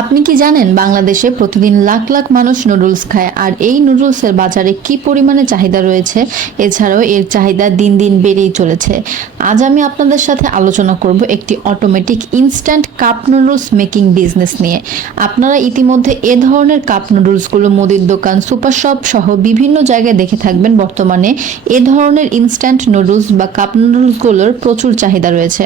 আপনি কি জানেন বাংলাদেশে প্রতিদিন লাখ লাখ মানুষ নুডলস খায়? আর এই নুডলসের বাজারে কি পরিমাণে চাহিদা রয়েছে? এছাড়াও এর চাহিদা দিন দিন বেড়েই চলেছে। আজ আমি আপনাদের সাথে আলোচনা করব একটি automatic instant cup noodles making business নিয়ে। আপনারা ইতিমধ্যে এ ধরনের কাপ নুডলসগুলো মুদির দোকান সুপার শপ সহ বিভিন্ন জায়গায় দেখে থাকবেন। বর্তমানে এ ধরনের ইনস্ট্যান্ট নুডলস বা কাপ নুডলসগুলোর প্রচুর চাহিদা রয়েছে।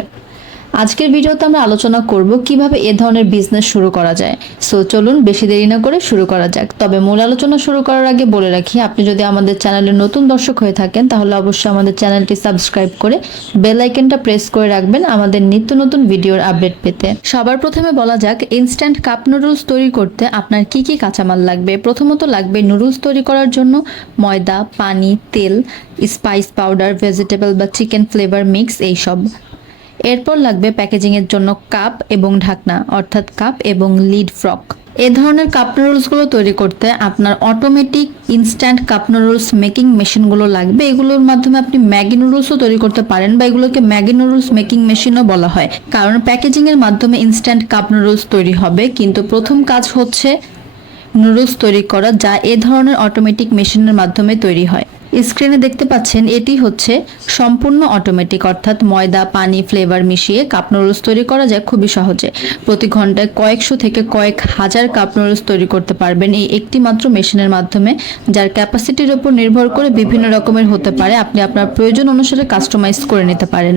আজকের ভিডিওতে আমরা আলোচনা করব কীভাবে এ ধরনের বিজনেস শুরু করা যায়। সো চলুন বেশি দেরি না করে শুরু করা যাক। তবে মূল আলোচনা শুরু করার আগে বলে রাখি, আপনি যদি আমাদের চ্যানেলে নতুন দর্শক হয়ে থাকেন, তাহলে অবশ্যই আমাদের চ্যানেলটি সাবস্ক্রাইব করে বেল আইকনটা প্রেস করে রাখবেন আমাদের নিত্য নতুন ভিডিওর আপডেট পেতে। সবার প্রথমে বলা যাক ইনস্ট্যান্ট কাপ নুডলস তৈরি করতে আপনার কি কি কাঁচামাল লাগবে? প্রথমত লাগবে নুডলস তৈরি করার জন্য ময়দা, পানি, তেল স্পাইস পাউডার ভেজিটেবল বা চিকেন ফ্লেভার মিক্স এইসব। এরপর লাগবে প্যাকেজিং এর জন্য কাপ এবং ঢাকনা, অর্থাৎ কাপ এবং লিড ফ্রক। এ ধরনের কাপ নুডলসগুলো তৈরি করতে আপনার automatic instant cup noodles making মেশিনগুলো লাগবে। এগুলোর মাধ্যমে আপনি ম্যাগি নুডলসও তৈরি করতে পারেন বা এগুলোকে ম্যাগি নুডলস মেকিং মেশিনও বলা হয়। কারণ প্যাকেজিং এর মাধ্যমে ইনস্ট্যান্ট কাপ নুডলস তৈরি হবে, কিন্তু প্রথম কাজ হচ্ছে নুডলস তৈরি করা, যা এ ধরনের অটোমেটিক মেশিনের মাধ্যমে তৈরি হয়। স্ক্রিনে দেখতে পাচ্ছেন, এটি হচ্ছে সম্পূর্ণ অটোমেটিক অর্থাৎ ময়দা, পানি ফ্লেভার মিশিয়ে কাপ নুডলস তৈরি করা যায় খুবই সহজে। প্রতি ঘন্টায় কয়েকশো থেকে কয়েক হাজার কাপ নুডলস তৈরি করতে পারবেন এই একটি মাত্র মেশিনের মাধ্যমে, যার ক্যাপাসিটির উপর নির্ভর করে বিভিন্ন রকমের হতে পারে। আপনি আপনার প্রয়োজন অনুসারে কাস্টমাইজ করে নিতে পারেন।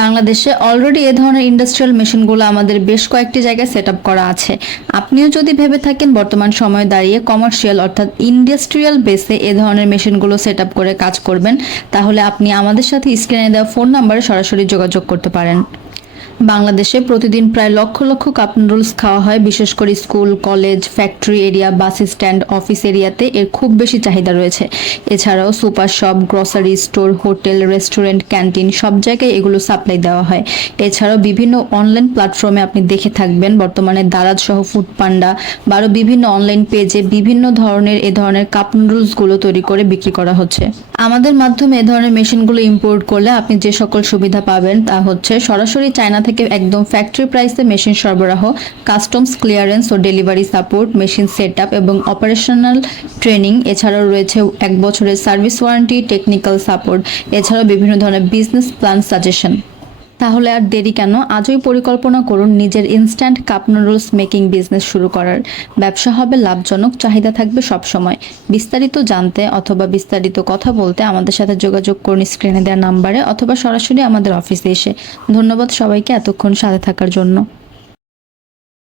বাংলাদেশে অলরেডি এ ধরনের ইন্ডাস্ট্রিয়াল মেশিনগুলো আমাদের বেশ কয়েকটি জায়গায় সেট করা আছে। আপনিও যদি ভেবে থাকেন বর্তমান সময়ে দাঁড়িয়ে কমার্শিয়াল অর্থাৎ ইন্ডাস্ট্রিয়াল বেসে এ ধরনের মেশিনগুলো সেট করে কাজ করবেন, তাহলে আপনি আমাদের সাথে স্ক্রিনে দেওয়া ফোন নাম্বারে সরাসরি যোগাযোগ করতে পারেন। বাংলাদেশে প্রতিদিন প্রায় লক্ষ লক্ষ কাপ নুডলস খাওয়া হয়। বিশেষ করে school, college factory area bus stand office এরিয়াতে এর খুব বেশি চাহিদা রয়েছে। এছাড়াও super shop grocery store hotel restaurant canteen সব জায়গায় এগুলো সাপ্লাই দেওয়া হয়। এছাড়াও বিভিন্ন অনলাইন প্ল্যাটফর্মে আপনি দেখে থাকবেন। বর্তমানে দারাজ সহ ফুড পান্ডা বা বিভিন্ন অনলাইন পেজে বিভিন্ন ধরনের এ ধরনের কাপ নুডলসগুলো তৈরি করে বিক্রি করা হচ্ছে। আমাদের মাধ্যমে এ ধরনের মেশিনগুলো ইম্পোর্ট করলে আপনি যে সকল সুবিধা পাবেন তা হচ্ছে সরাসরি চায়না থেকে একদম ফ্যাক্টরি প্রাইসে মেশিন সরবরাহ কাস্টমস ক্লিয়ারেন্স ও ডেলিভারি সাপোর্ট মেশিন সেট এবং অপারেশনাল ট্রেনিং এছাড়াও রয়েছে এক বছরের সার্ভিস ওয়ারেন্টি টেকনিক্যাল সাপোর্ট এছাড়াও বিভিন্ন ধরনের বিজনেস প্ল্যান সাজেশন তাহলে আর দেরি কেন? আজই পরিকল্পনা করুন নিজের instant cup noodles making business শুরু করার। ব্যবসা হবে লাভজনক, চাহিদা থাকবে সব সময় বিস্তারিত জানতে অথবা বিস্তারিত কথা বলতে আমাদের সাথে যোগাযোগ করুন স্ক্রিনে দেওয়া নাম্বারে অথবা সরাসরি আমাদের অফিসে এসে। ধন্যবাদ সবাইকে এতক্ষণ সাথে থাকার জন্য।